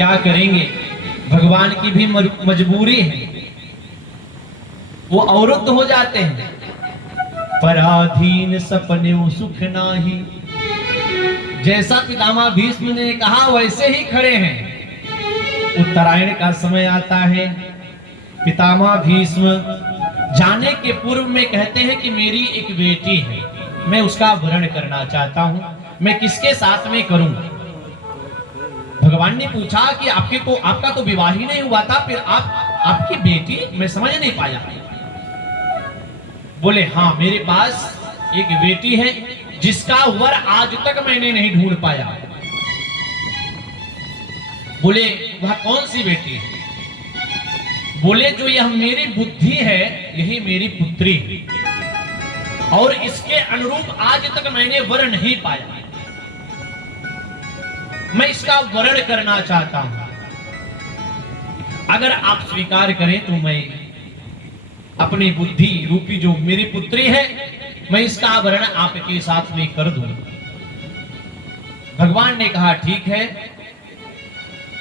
क्या करेंगे, भगवान की भी मजबूरी है, वो अवरुद्ध हो जाते हैं। पराधीन सपने सुख नाही, जैसा पितामह भीष्म ने कहा वैसे ही खड़े हैं। उत्तरायण का समय आता है, पितामह भीष्म जाने के पूर्व में कहते हैं कि मेरी एक बेटी है, मैं उसका वरण करना चाहता हूं, मैं किसके साथ में करूं। भगवान ने पूछा कि आपका तो विवाह ही नहीं हुआ था, फिर आपकी बेटी, मैं समझ नहीं पाया। बोले हाँ, मेरे पास एक बेटी है जिसका वर आज तक मैंने नहीं ढूंढ पाया। बोले वह कौन सी बेटी है? बोले जो यह मेरी बुद्धि है, यही मेरी पुत्री है, और इसके अनुरूप आज तक मैंने वर नहीं पाया, मैं इसका वरण करना चाहता हूं। अगर आप स्वीकार करें तो मैं अपनी बुद्धि रूपी जो मेरी पुत्री है, मैं इसका वरण आपके साथ में कर दूं। भगवान ने कहा ठीक है,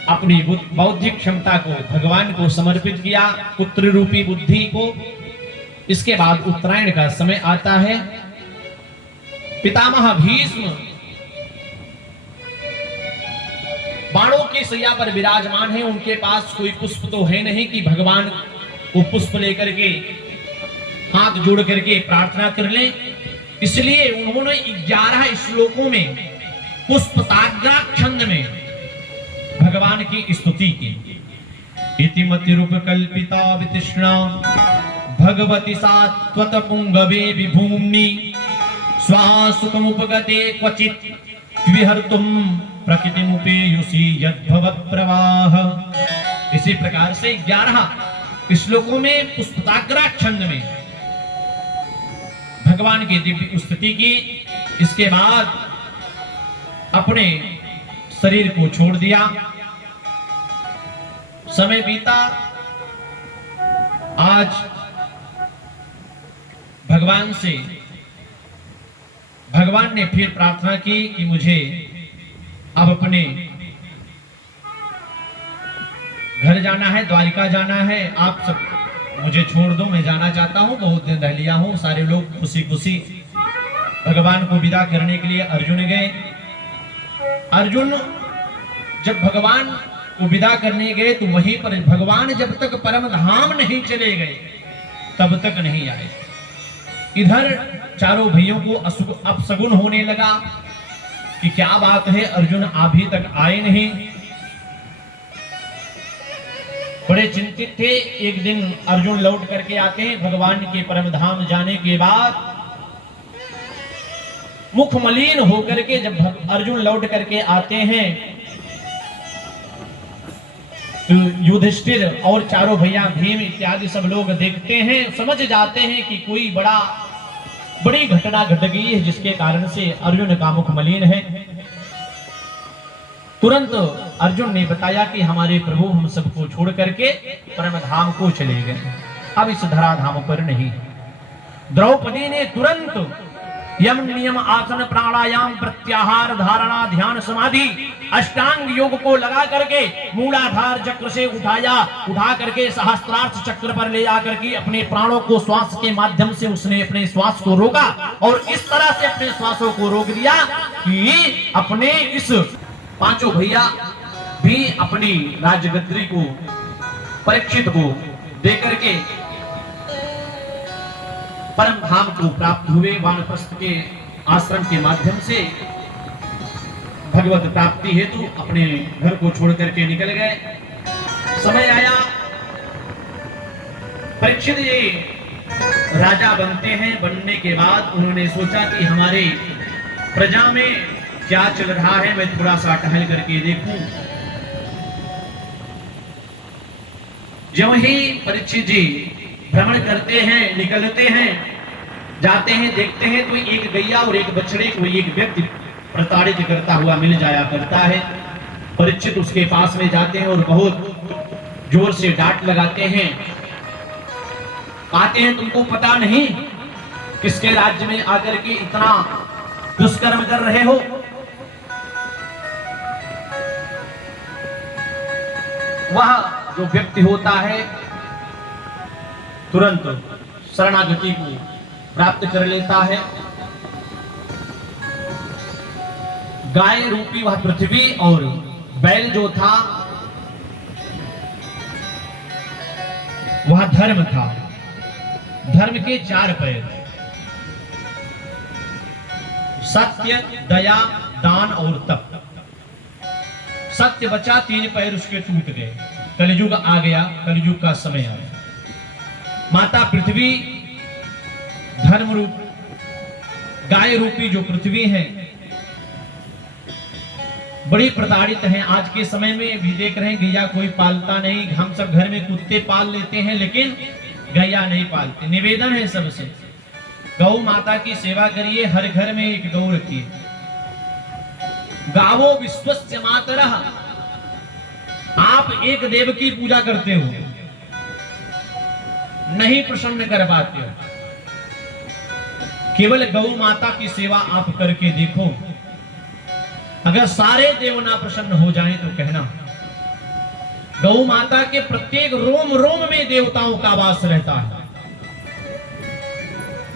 अपनी बौद्धिक क्षमता को भगवान को समर्पित किया, पुत्र रूपी बुद्धि को। इसके बाद उत्तरायण का समय आता है, पितामह भीष्म बाणों की सैया पर विराजमान है, उनके पास कोई पुष्प तो है नहीं कि भगवान को पुष्प लेकर के हाथ जोड़ करके प्रार्थना कर ले। इसलिए उन्होंने 11 श्लोकों में पुष्पताग्रा छंद में भगवान की स्तुति की। इतिमति रूप कल्पिता वितृष्णा भगवती सात्वत पुंगवे विभूम्नि स्वाहा सुखमुपगते क्वचित विहर्तुम प्रकृतिमुपेयुषि यद्भव प्रवाह। इसी प्रकार से 11 श्लोकों में पुष्पताग्रा छंद में भगवान की दिव्य स्तुति की। इसके बाद अपने शरीर को छोड़ दिया। समय बीता, आज भगवान ने फिर प्रार्थना की कि मुझे अब अपने घर जाना है, द्वारिका जाना है, आप सब मुझे छोड़ दो, मैं जाना चाहता हूं, बहुत दिन रह लिया हूं। सारे लोग खुशी खुशी भगवान को विदा करने के लिए अर्जुन गए। अर्जुन जब भगवान को विदा करने गए तो वहीं पर भगवान जब तक परम धाम नहीं चले गए तब तक नहीं आए। इधर चारों भाइयों को अपशगुन होने लगा कि क्या बात है, अर्जुन अभी तक आए नहीं। बड़े चिंतित थे। एक दिन अर्जुन लौट करके आते हैं भगवान के परम धाम जाने के बाद। मुख मलिन होकर के जब अर्जुन लौट करके आते हैं तो युधिष्ठिर और चारों भैया भीम इत्यादि सब लोग देखते हैं, समझ जाते हैं कि कोई बड़ी घटना घट गई है जिसके कारण से अर्जुन का मुख मलिन है। तुरंत अर्जुन ने बताया कि हमारे प्रभु हम सबको छोड़ करके परम धाम को चले गए, अब इस धराधाम पर नहीं। द्रौपदी ने तुरंत यम नियम आसन प्राणायाम प्रत्याहार धारणा ध्यान समाधि अष्टांग योग को लगा करके मूलाधार चक्र से उठा करके सहस्त्रार्थ चक्र पर ले जाकर के अपने प्राणों को श्वास के माध्यम से उसने अपने श्वास को रोका और इस तरह से अपने श्वासों को रोक दिया कि अपने इस पांचों भैया भी अपनी राजगद्दी को परीक्षित को देकर के परम धाम को प्राप्त हुए। वानप्रस्थ के आश्रम के माध्यम से भगवत प्राप्ति हेतु अपने घर को छोड़ करके निकल गए। समय आया, परीक्षित जी राजा बनते हैं। बनने के बाद उन्होंने सोचा कि हमारे प्रजा में क्या चल रहा है, मैं थोड़ा सा टहल करके देखूं। जब ही परीक्षित जी भ्रमण करते हैं, निकलते हैं, जाते हैं, देखते हैं तो एक गैया और एक बछड़े को एक व्यक्ति प्रताड़ित करता हुआ मिल जाया करता है। परीक्षित उसके पास में जाते हैं और बहुत जोर से डांट लगाते हैं। आते हैं, तुमको पता नहीं किसके राज्य में आकर के इतना दुष्कर्म कर रहे हो। वह जो व्यक्ति होता है तुरंत शरणागति को प्राप्त कर लेता है। गाय रूपी वह पृथ्वी और बैल जो था वह धर्म था। धर्म के 4 पैर, सत्य, दया, दान और तप। सत्य बचा, 3 पैर उसके टूट गए। कलयुग आ गया, कलयुग का समय आ गया। माता पृथ्वी धर्म रूप, गाय रूपी जो पृथ्वी है बड़ी प्रताड़ित है। आज के समय में भी देख रहे हैं गैया कोई पालता नहीं। हम सब घर में कुत्ते पाल लेते हैं लेकिन गैया नहीं पालते। निवेदन है सबसे, गौ माता की सेवा करिए, हर घर में एक गौ रखिए। गावो विश्वस्य मातरः, आप एक देव की पूजा करते हो, नहीं प्रसन्न कर पाते हो। केवल गौ माता की सेवा आप करके देखो, अगर सारे देव ना प्रसन्न हो जाएं तो कहना। गौ माता के प्रत्येक रोम रोम में देवताओं का वास रहता है।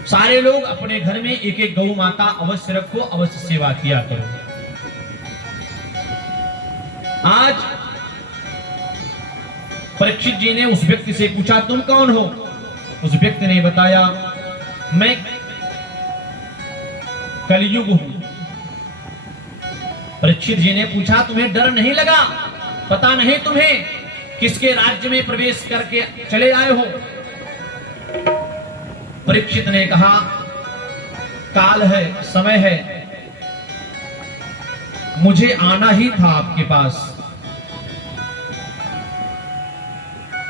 सारे लोग अपने घर में एक एक गौ माता अवश्य रखो, अवश्य सेवा किया करो। आज परीक्षित जी ने उस व्यक्ति से पूछा तुम कौन हो? उस व्यक्ति ने बताया मैं कलयुग हूं। परीक्षित जी ने पूछा तुम्हें डर नहीं लगा? पता नहीं तुम्हें किसके राज्य में प्रवेश करके चले आए हो? परीक्षित ने कहा काल है, समय है, मुझे आना ही था आपके पास,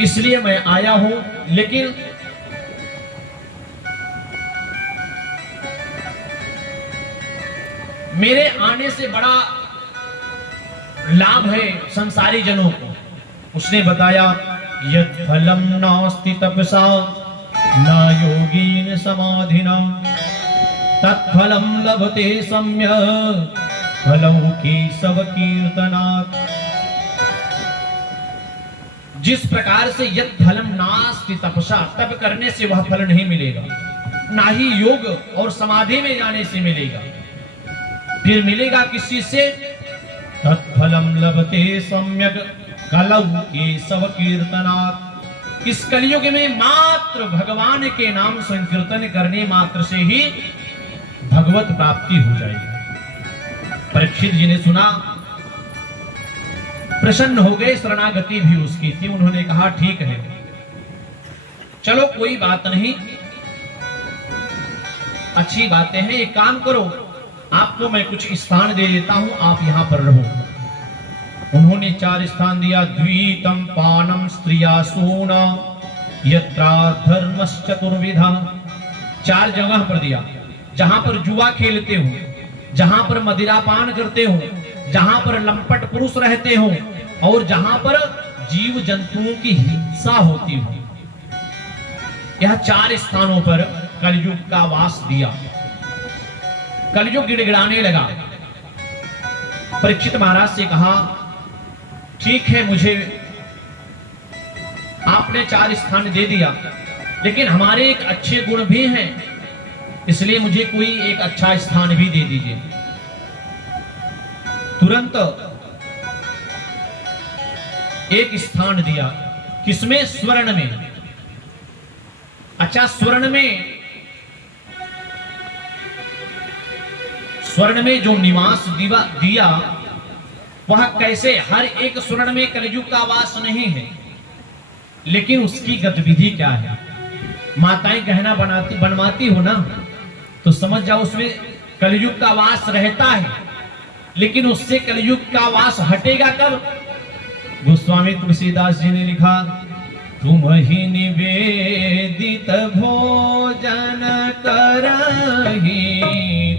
इसलिए मैं आया हूं। लेकिन मेरे आने से बड़ा लाभ है संसारी जनों को। उसने बताया यत् फलम नास्ति तपसा न योगीन समाधिना तत्फलम लभते सम्यक् फलौकीसव कीर्तनात्। जिस प्रकार से यत् फलम नास्ति तपसा, तप करने से वह फल नहीं मिलेगा, ना ही योग और समाधि में जाने से मिलेगा। फिर मिलेगा किस चीज से? तत्फलम लभते सम्यक् कलौकीसव कीर्तनात्। इस कलयुग में मात्र भगवान के नाम संकीर्तन करने मात्र से ही भगवत प्राप्ति हो जाएगी। परीक्षित जी ने सुना, प्रसन्न हो गए। शरणागति भी उसकी थी। उन्होंने कहा ठीक है, चलो कोई बात नहीं, अच्छी बातें हैं। एक काम करो, आपको मैं कुछ स्थान दे देता हूं, आप यहां पर रहो। उन्होंने 4 स्थान दिया। द्वीतम पानम स्त्रिया सोना यत्रा धर्मश्चतुर्विधा। 4 जगह पर दिया, जहां पर जुआ खेलते हो, जहां पर मदिरापान करते हो, जहां पर लंपट पुरुष रहते हो और जहां पर जीव जंतुओं की हिंसा होती हो। यह 4 स्थानों पर कलयुग का वास दिया। कलयुग गिड़गिड़ाने लगा। परीक्षित महाराज से कहा ठीक है, मुझे आपने 4 स्थान दे दिया, लेकिन हमारे एक अच्छे गुण भी हैं, इसलिए मुझे कोई एक अच्छा स्थान भी दे दीजिए। तुरंत एक स्थान दिया। किसमें? स्वर्ण में। अच्छा, स्वर्ण में जो निवास दिया वह कैसे? हर एक स्वर्ण में कलयुग का वास नहीं है, लेकिन उसकी गतिविधि क्या है? माताएं गहना बनवाती हो ना, तो समझ जाओ उसमें कलयुग का वास रहता है, लेकिन उससे कलयुग का वास हटेगा कब? गोस्वामी तुलसीदास जी ने लिखा तुम ही निवेदित भोजन करही,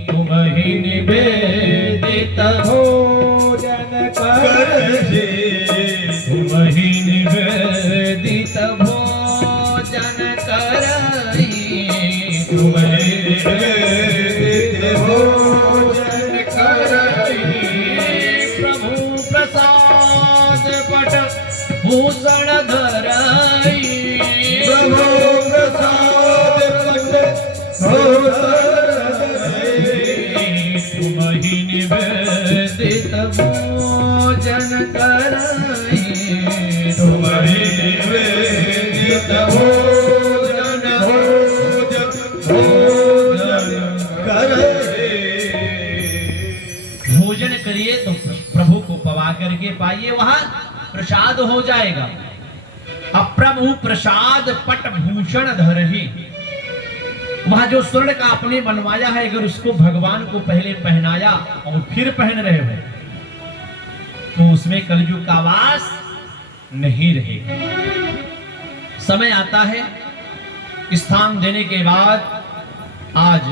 तुम ही निवेदित भोजन करही, तुम ही निवेदित भोजन करही, तुम ही निवेदित भोजन करही। प्रभु प्रसाद पट भूषण धराई प्रभु प्रसाद तुम्हि निवेदित भोजन कराई तुम्हि निवेदित भोजन भोजन करिए तो प्रभु को पवा करके पाइए, वहां प्रसाद हो जाएगा। अब प्रभु प्रसाद पट भूषण धरहि, वहां जो स्वर्ण का आपने बनवाया है, अगर उसको भगवान को पहले पहनाया और फिर पहन रहे हो तो उसमें कलयुग का वास नहीं रहेगा। समय आता है, स्थान देने के बाद आज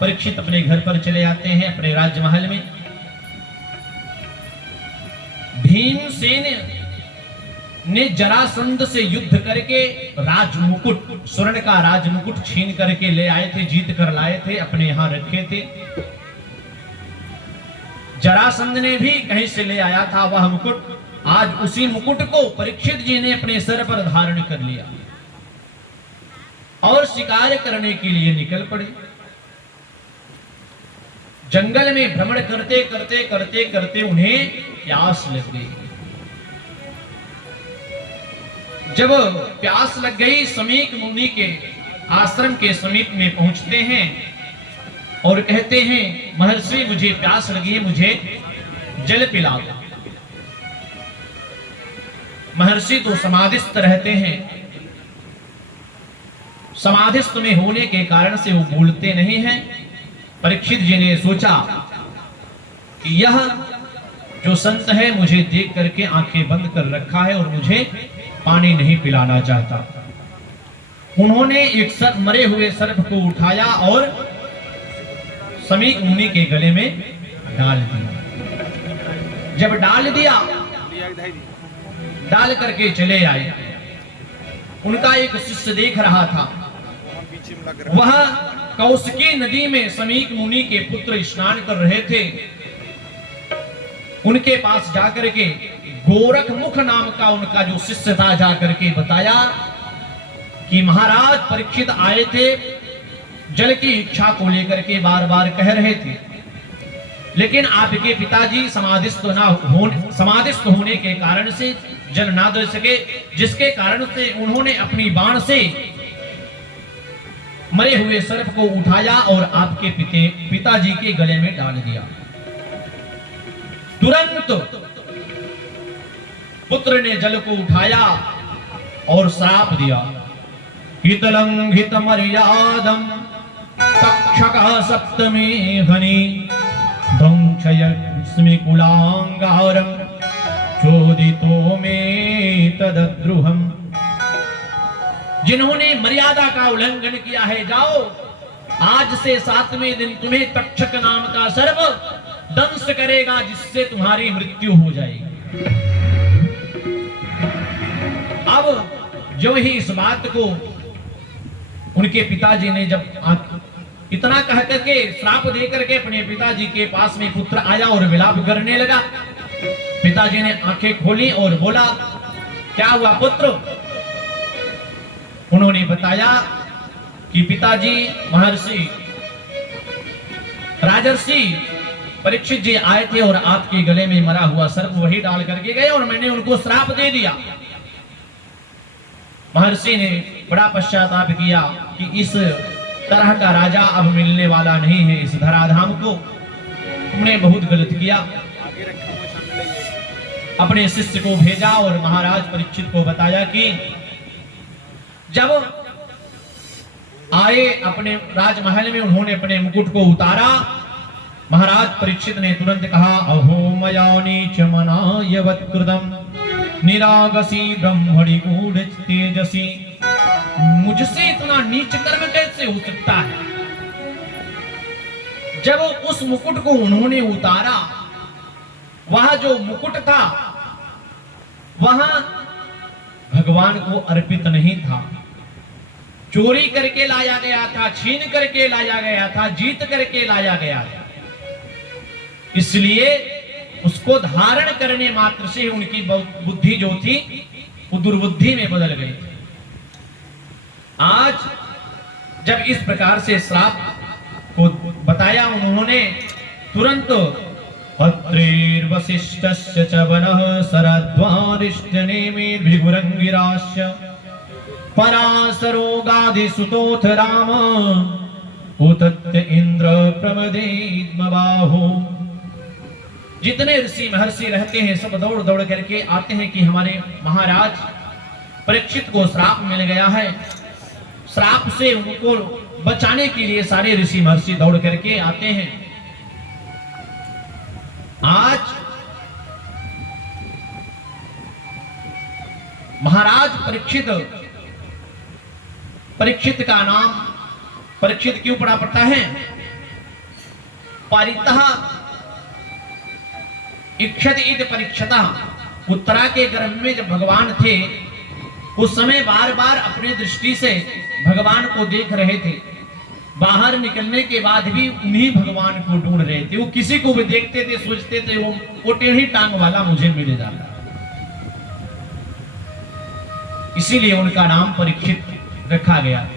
परीक्षित अपने घर पर चले आते हैं, अपने राजमहल में। भीमसेन ने जरासंध से युद्ध करके राजमुकुट, स्वर्ण का राजमुकुट छीन करके ले आए थे, जीत कर लाए थे, अपने यहां रखे थे। जरासंध ने भी कहीं से ले आया था वह मुकुट, आज उसी मुकुट को परीक्षित जी ने अपने सर पर धारण कर लिया और शिकार करने के लिए निकल पड़े। जंगल में भ्रमण करते करते करते करते उन्हें प्यास लग गई। जब प्यास लग गई, समीक मुनि के आश्रम के समीप में पहुंचते हैं और कहते हैं, महर्षि मुझे प्यास लगी है, मुझे जल पिला दो। महर्षि तो समाधिस्थ रहते हैं, समाधिस्थ में होने के कारण से वो बोलते नहीं हैं। परीक्षित जी ने सोचा कि यह जो संत है मुझे देख करके आंखें बंद कर रखा है और मुझे पानी नहीं पिलाना चाहता। उन्होंने एक मरे हुए सर्प को उठाया और समीक मुनि के गले में डाल दिया। जब डाल दिया, डाल करके चले आए। उनका एक शिष्य देख रहा था, वह कौशिकी नदी में समीक मुनि के पुत्र स्नान कर रहे थे। उनके पास जाकर के गोरखमुख नाम का उनका जो शिष्य था, जाकर के बताया कि महाराज परीक्षित आए थे, जल की इच्छा को लेकर के बार बार कह रहे थे, लेकिन आपके पिताजी समाधिस्थ होने के कारण से जल ना दे सके, जिसके कारण से उन्होंने अपनी बाण से मरे हुए सर्प को उठाया और आपके पिताजी के गले में डाल दिया। तुरंत पुत्र ने जल को उठाया और श्राप दिया, हितलंघित मर्यादम तक्षकः सप्तमी घनी ध्वंसयस्मि कुलांगारम चोदितो मे तदद्रुहम। जिन्होंने मर्यादा का उल्लंघन किया है, जाओ आज से 7वें दिन तुम्हें तक्षक नाम का सर्प दंश करेगा, जिससे तुम्हारी मृत्यु हो जाएगी। अब जो ही इस बात को उनके पिताजी ने जब इतना कह करके श्राप दे करके अपने पिताजी के पास में पुत्र आया और विलाप करने लगा। पिताजी ने आंखें खोली और बोला, क्या हुआ पुत्र? उन्होंने बताया कि पिताजी महर्षि राजर्षि परीक्षित जी आए थे और आपके गले में मरा हुआ सर्प वही डाल करके गए और मैंने उनको श्राप दे दिया। महर्षि ने बड़ा पश्चाताप किया कि इस तरह का राजा अब मिलने वाला नहीं है, इस धराधाम को तुमने बहुत गलत किया। अपने शिष्य को भेजा और महाराज परीक्षित को बताया कि जब आए अपने राजमहल में उन्होंने अपने मुकुट को उतारा। महाराज परीक्षित ने तुरंत कहा, अहो मया नीच मनायवत्कृतम् निरागसी ब्रह्मणि गूढ़ तेजसी। मुझसे इतना नीच कर्म कैसे हो सकता है? जब उस मुकुट को उन्होंने उतारा, वह जो मुकुट था वह भगवान को अर्पित नहीं था, चोरी करके लाया गया था, छीन करके लाया गया था, जीत करके लाया गया था। इसलिए उसको धारण करने मात्र से उनकी बुद्धि जो थी वो दुर्बुद्धि में बदल गए थे। आज जब इस प्रकार से श्राप को बताया उन्होंने तुरंत अत्रेर्वसिष्ठस्य च वनः शरद्वारिष्ठनेमिर्भिगुरङ्गिराश्च पराशरोगादिसुतोऽथ राम उतत्य इंद्र प्रमदेद्मबाहो। जितने ऋषि महर्षि रहते हैं सब दौड़ दौड़ करके आते हैं कि हमारे महाराज परीक्षित को श्राप मिल गया है। श्राप से उनको बचाने के लिए सारे ऋषि महर्षि दौड़ करके आते हैं। आज महाराज परीक्षित का नाम परीक्षित क्यों पड़ा पड़ता है? परितः इक्षत इत परीक्षता। उत्तरा के गर्भ में जब भगवान थे उस समय बार बार अपने दृष्टि से भगवान को देख रहे थे। बाहर निकलने के बाद भी उन्हीं भगवान को ढूंढ रहे थे। वो किसी को भी देखते थे सोचते थे वो टेढ़ी टांग वाला मुझे मिल जाता। इसीलिए उनका नाम परीक्षित रखा गया,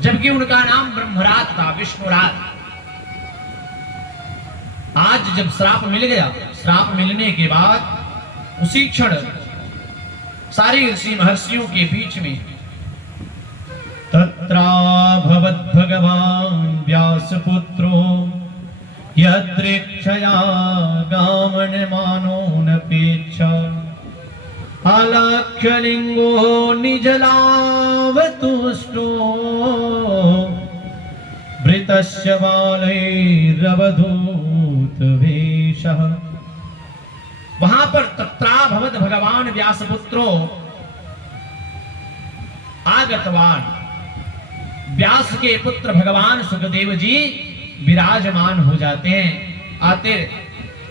जबकि उनका नाम ब्रह्मराज था, विष्णुराज। आज जब श्राप मिल गया, श्राप मिलने के बाद उसी क्षण सारे ऋषि महर्षियों के बीच में तत्राभवत् भगवान् व्यासपुत्रो यत्रेक्षया गामनमानोऽनपेच्छ अलक्षलिङ्गो निजलावतुष्टो भृतस्य बालैरवधूतवेषः। वहां पर तत्राभवत् भगवान व्यासपुत्रो आगतवान। व्यास के पुत्र भगवान सुखदेव जी विराजमान हो जाते हैं, आते।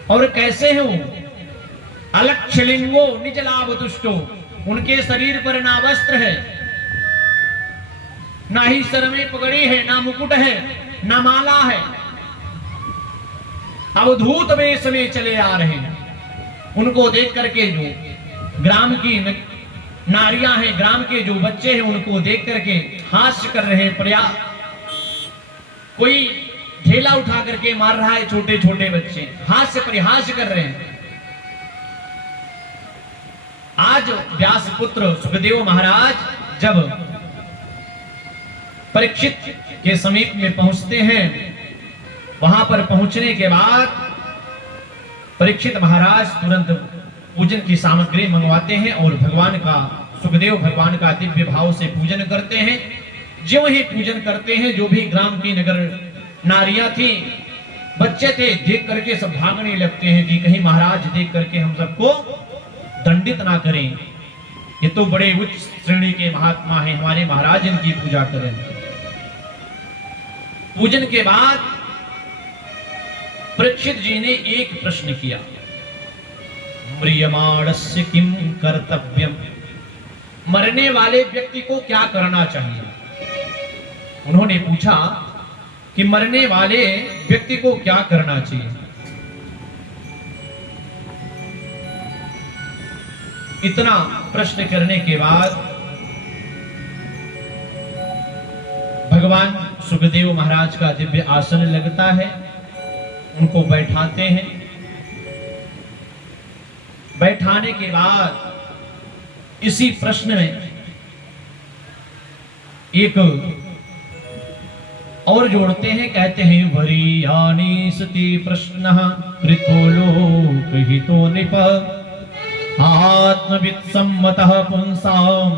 और कैसे हैं वो? अलक्षलिंगो निजलावतुष्टो। उनके शरीर पर ना वस्त्र है, ना ही सर में पगड़ी है, ना मुकुट है, ना माला है। अवधूत वेश में चले आ रहे हैं। उनको देख करके जो ग्राम की नारियां हैं, ग्राम के जो बच्चे हैं, उनको देख करके हास्य कर रहे हैं। कोई ढेला उठा करके मार रहा है, छोटे छोटे बच्चे हास्य परिहास्य कर रहे हैं। आज व्यास पुत्र सुखदेव महाराज जब परीक्षित के समीप में पहुंचते हैं, वहां पर पहुंचने के बाद परीक्षित महाराज तुरंत पूजन की सामग्री मंगवाते हैं और भगवान का सुखदेव भगवान का दिव्य भाव से पूजन करते हैं। जो ही पूजन करते हैं, जो भी ग्राम की नगर नारियां थी, बच्चे थे, देख करके सब भागने लगते हैं कि कहीं महाराज देख करके हम सबको दंडित ना करें। ये तो बड़े उच्च श्रेणी के महात्मा हैं, हमारे महाराज इनकी पूजा करें। पूजन के बाद परीक्षित जी ने एक प्रश्न किया, म्रियमाणस्य किम कर्तव्यम। मरने वाले व्यक्ति को क्या करना चाहिए? उन्होंने पूछा कि मरने वाले व्यक्ति को क्या करना चाहिए। इतना प्रश्न करने के बाद भगवान सुखदेव महाराज का दिव्य आसन लगता है, उनको बैठाते हैं। बैठाने के बाद इसी प्रश्न में एक और जोड़ते हैं, कहते हैं वरीयानि सति प्रश्नः कृतो लोकहितो नृप आत्मवित् सम्मतः पुंसां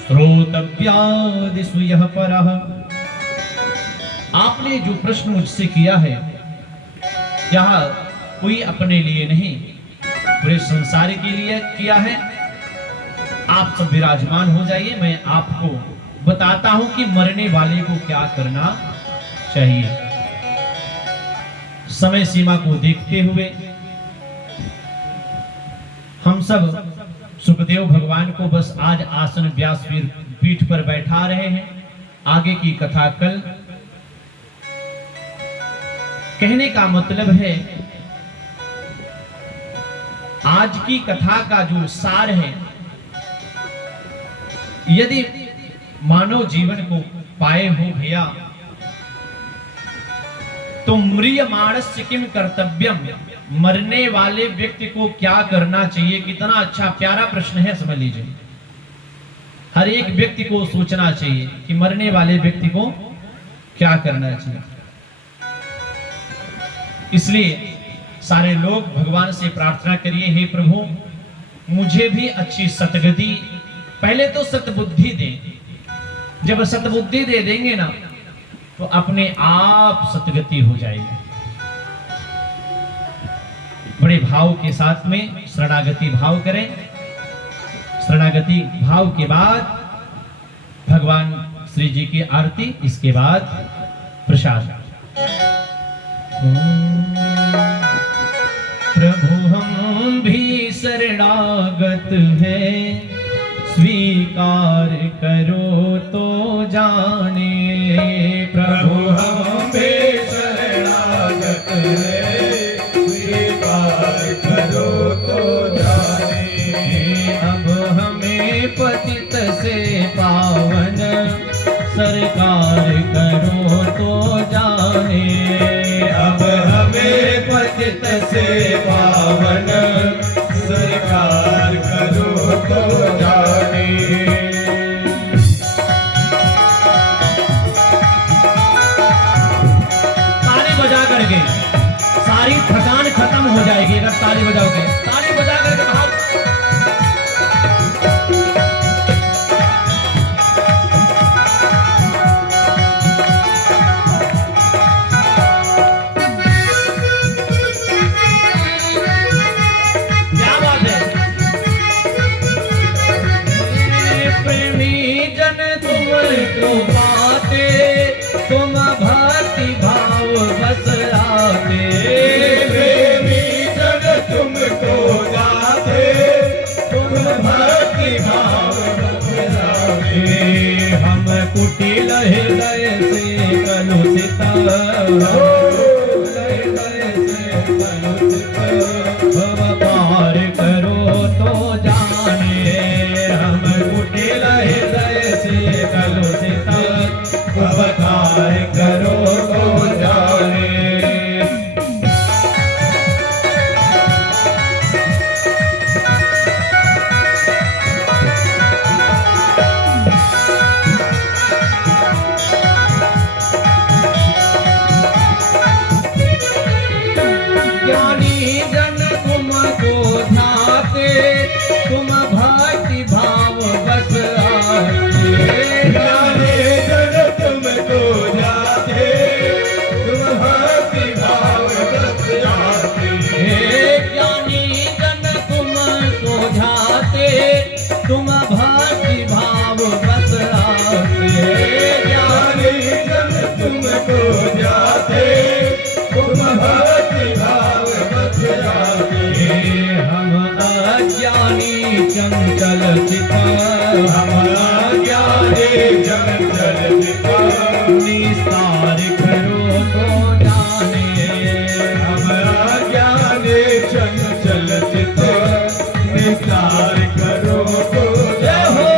श्रोतव्यादिषु यः परः। आपने जो प्रश्न मुझसे किया है, यह कोई अपने लिए नहीं, पूरे संसार के लिए किया है। आप सब विराजमान हो जाइए, मैं आपको बताता हूं कि मरने वाले को क्या करना चाहिए। समय सीमा को देखते हुए हम सब सुखदेव भगवान को बस आज आसन व्यास पीठ पर बैठा रहे हैं। आगे की कथा कल। कहने का मतलब है, आज की कथा का जो सार है यदि मानव जीवन को पाए हो भैया तो म्रियमाणस्य किम कर्तव्यम, मरने वाले व्यक्ति को क्या करना चाहिए। कितना अच्छा प्यारा प्रश्न है, समझ लीजिए। हर एक व्यक्ति को सोचना चाहिए कि मरने वाले व्यक्ति को क्या करना चाहिए। इसलिए सारे लोग भगवान से प्रार्थना करिए, हे प्रभु मुझे भी अच्छी सतगति, पहले तो सतबुद्धि दें। जब सतबुद्धि दे देंगे ना तो अपने आप सतगति हो जाएगी। बड़े भाव के साथ में शरणागति भाव करें। शरणागति भाव के बाद भगवान श्री जी की आरती, इसके बाद प्रसाद। प्रभु हम भी शरणागत हैं, स्वीकार करो तो जाने। प्रभु हम भी शरणागत हैं, स्वीकार करो तो जाने। अब हमें पतित से पावन सरकार करो तो जाने। अब हमें पतित से पावन सरकार करो तो जाने। ताली बजा करके सारी थकान खत्म हो जाएगी अगर ताली बजाओगे। ताली बजा करके भाव कुटिल हृदय से कलुषित, पार करो तो जाने। हम कुटिल हृदय से कलुषित, पार करो तो जाने। तुम भक्ति भाव बस आते। तुमको जाते, तुम भक्ति भाव बस जाते। ज्ञानी जन तुमको जाते, तुम भक्ति भाव बस आते। ज्ञानी जन तुमको जाते, तुम भक्ति भाव बस जाते। हम अज्ञानी चंचल चित, हम अज्ञानी चंचल चित, निस्तार करो तो जाने। हम अज्ञानी चंचल चित, निस्तार करो तो जाने।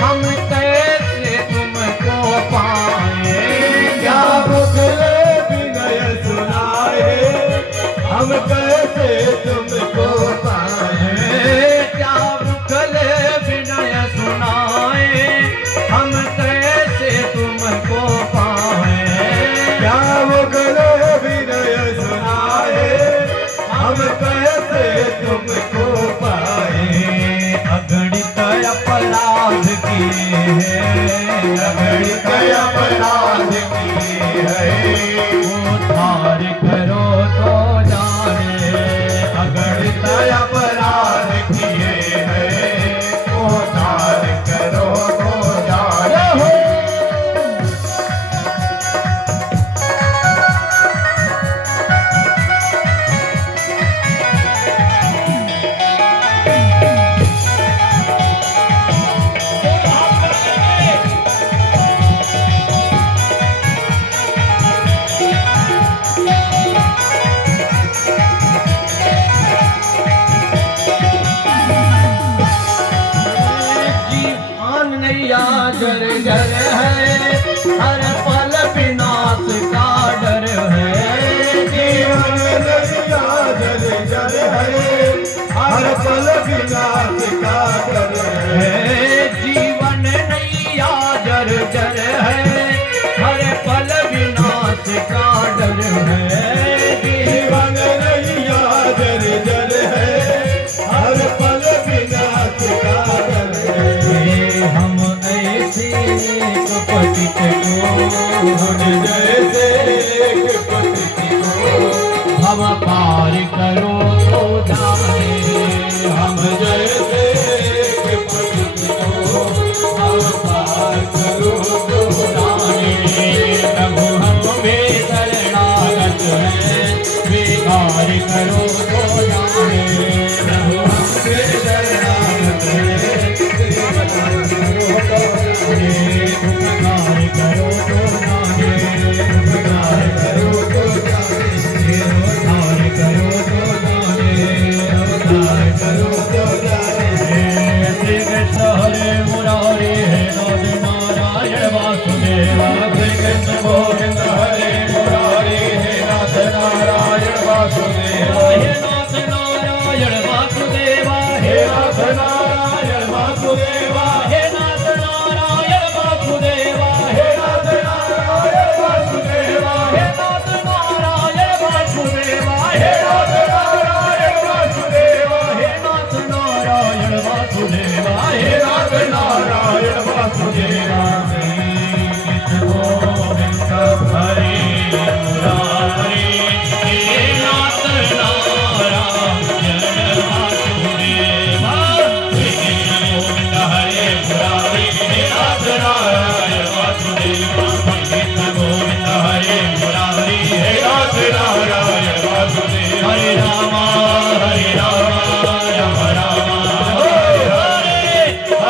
हम कैसे तुमको पाए, क्या मुखल विनय सुनाए, हम कैसे तुमको पाए। क्या मुखल विनय सुनाए, हम कैसे तुमको पाए। अगणित अपराध किए हैं, अगणित अपराध किए हैं, उद्धार करो तो जाने। अगणित अपराध किए हैं, उद्धार करो तो जाने।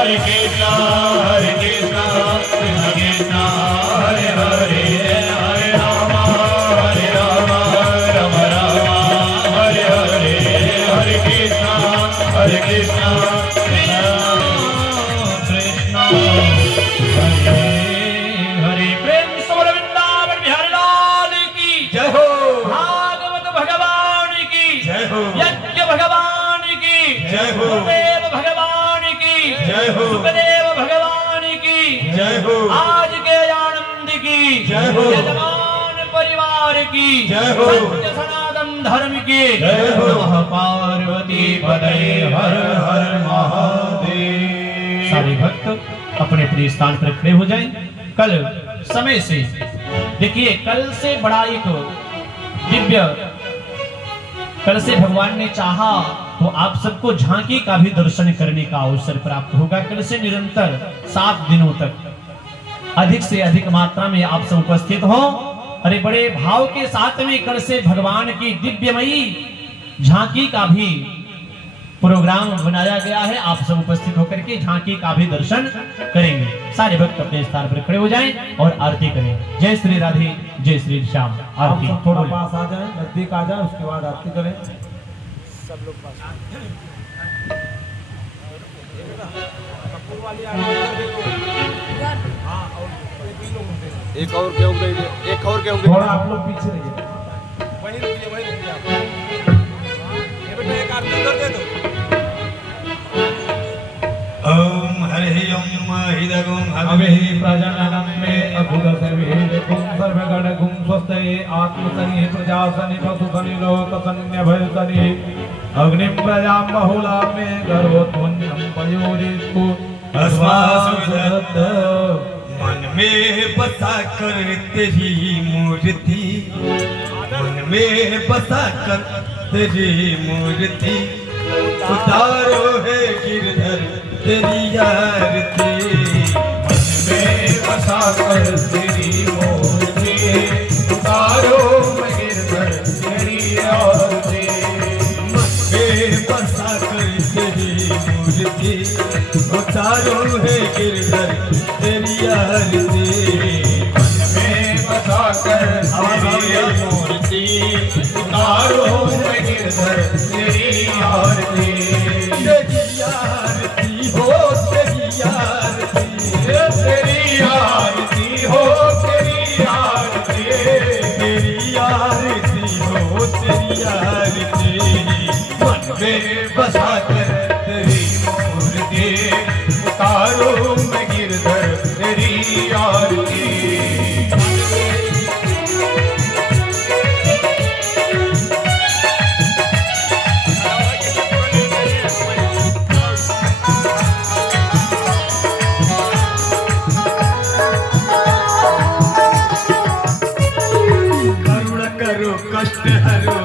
Hare Krishna, Hare Krishna, Krishna Krishna, Hare Hare, Hare Rama, Rama Rama, Hare Hare, Hare Krishna, Hare Krishna, Krishna Hare Hare. प्रेम से बोलो वृंदावन बिहारी लाल की जय हो, भागवत भगवान की जय हो, यज्ञ भगवान की जय हो, गुरुदेव भगवान की जय हो, सुखदेव भगवान की जय हो, आज के आनंद की जय हो, यजमान परिवार की जय हो, सत्य सनातन धर्म की जय हो, नमः पार्वती पतये हर हर महादेव. सारे भक्त अपने अपने स्थान पर खड़े हो जाएं. कल समय से देखिए, कल से बड़ा एक दिव्य, कल से भगवान ने चाहा तो आप सबको झांकी का भी दर्शन करने का अवसर प्राप्त होगा. कल से निरंतर 7 दिनों तक अधिक से अधिक मात्रा में आप सब उपस्थित हो. अरे बड़े भाव के साथ में कल से भगवान की दिव्यमयी झांकी का भी प्रोग्राम बनाया गया है. आप सब उपस्थित होकर के झांकी का भी दर्शन करेंगे. सारे भक्त अपने स्थान पर खड़े हो जाएं और आरती करें. जय श्री राधे, जय श्री श्याम. आप आरती सब थोड़ा बोलिए. पास आ जाएं, नजदीक आ जाएं, उसके बाद आरती करें. सब लोग पास एक और क्या दे, एक और क्या दे. थोड़ा आप लोग पीछे रहिए. वहीं रुकिए, वहीं रुकिए आप. ये बेटा एक आरती उधर दे दो. ओम हरि ओम हिदगुम अवेहि प्रजननं मे अभुदसवेदकुं सर्वगणकुं स्वस्तये आत्मसनि प्रजासनि पशुसनि लोकसन्यभयसनि अग्निं प्रजां बहुलां मे गर्भोत्पन्नं पयोरिष्टु अस्मासुदत्त. मन में बसा कर तेरी मूर्ति, मन में बसा कर तेरी मूर्ति, उतारो है गिरधर तेरी आरती. मन में बसा कर तेरी मूर्ति, उतारो है गिरधर तेरी आरती. मन में बसा कर तेरी मूर्ति, उतारो है गिरधर तेरी आरती. मन में बसा कर तेरी मूर्ति, उतारो है गिरधर तेरी आरती. तेरी आरती हो, तेरी आरती, तेरी आरती हो, तेरी आरती, तेरी आरती हो, तेरी आरती. मन में बसा कर तेरी मूर्ति, उतारो मैं गिरधर तेरी आरती. करुण करो कष्ट हरो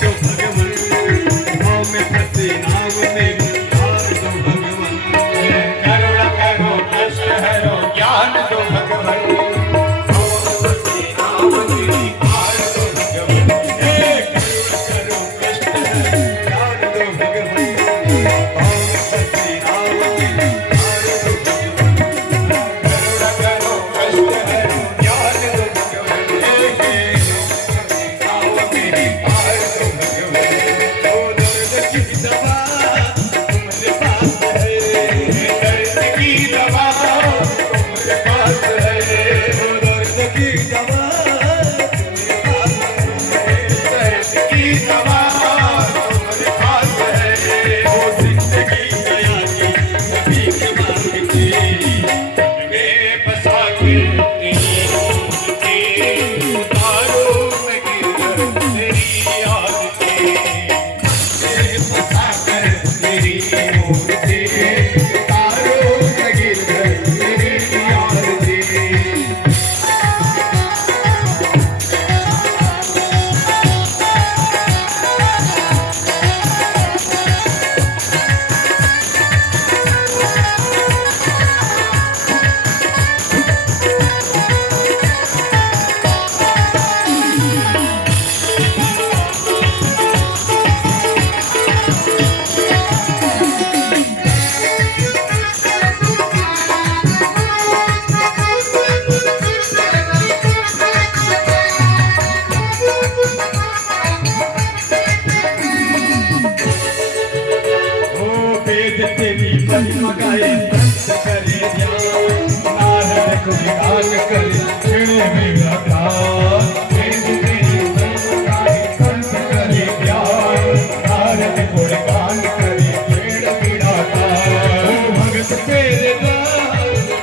तो भगवान, भाव में फंसे नाव में उतार दो भगवान. करुण करो कष्ट हरो ज्ञान दो जाए संत करे ध्यान नारद को गान करे छिड़े मेरा प्राण भेद तेरी संत करे ध्यान नारद को गान करे छिड़ पीड़ा का भगत तेरे द्वार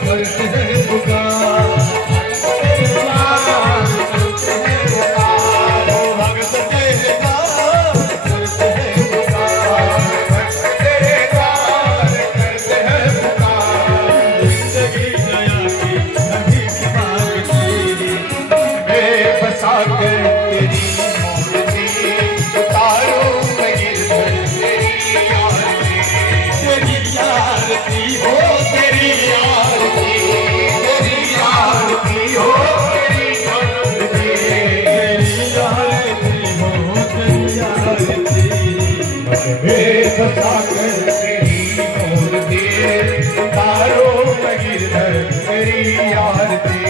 करते हैं पुकार भगत तेरे द्वार करते हैं पुकार भक्त तेरे द्वार करते हैं पुकार जिंदगी दया की सभी की मांगती बेबसा कर तेरी मूर्ति उतारो मैं गिरधर तेरी आरती हो तेरी आरती हो तेरी आरती हो तेरी आरती बेबसा कर तेरी मूर्ति उतारो मैं गिरधर तेरी आरती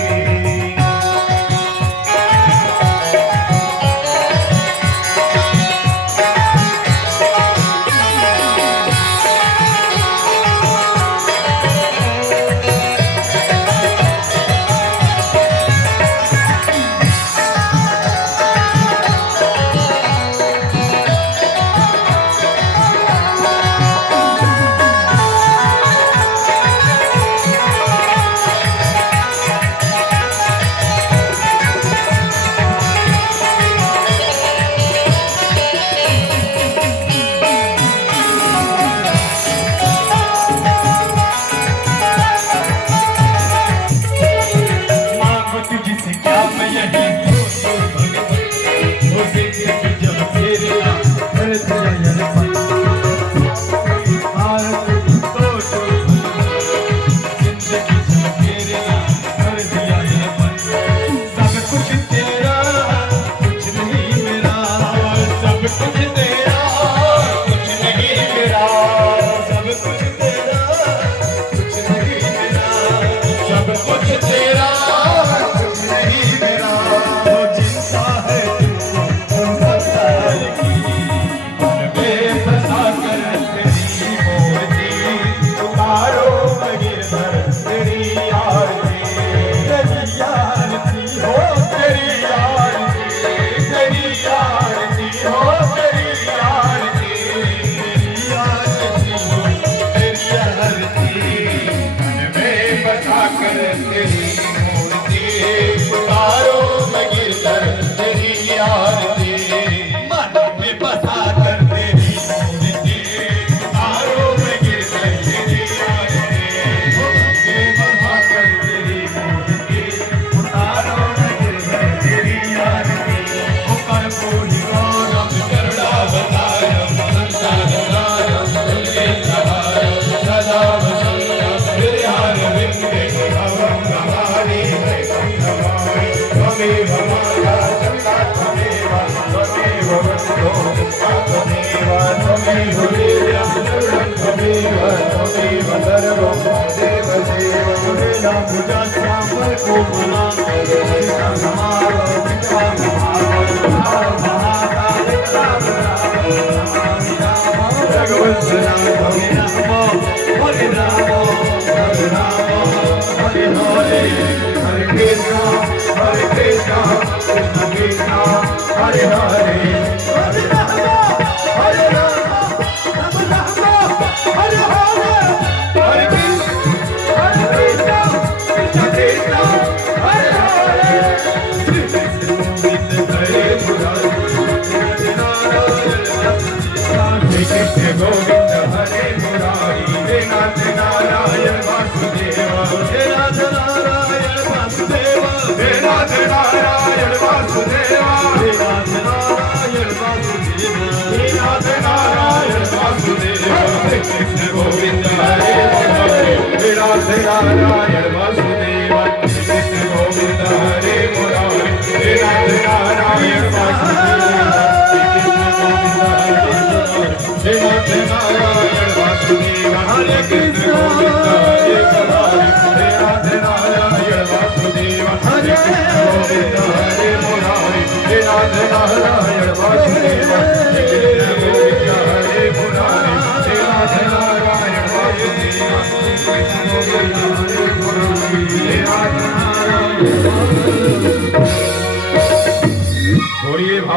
Hare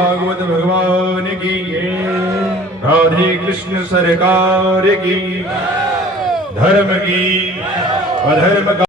भागवत भगवान की राधे कृष्ण सरकार की धर्म की अधर्म का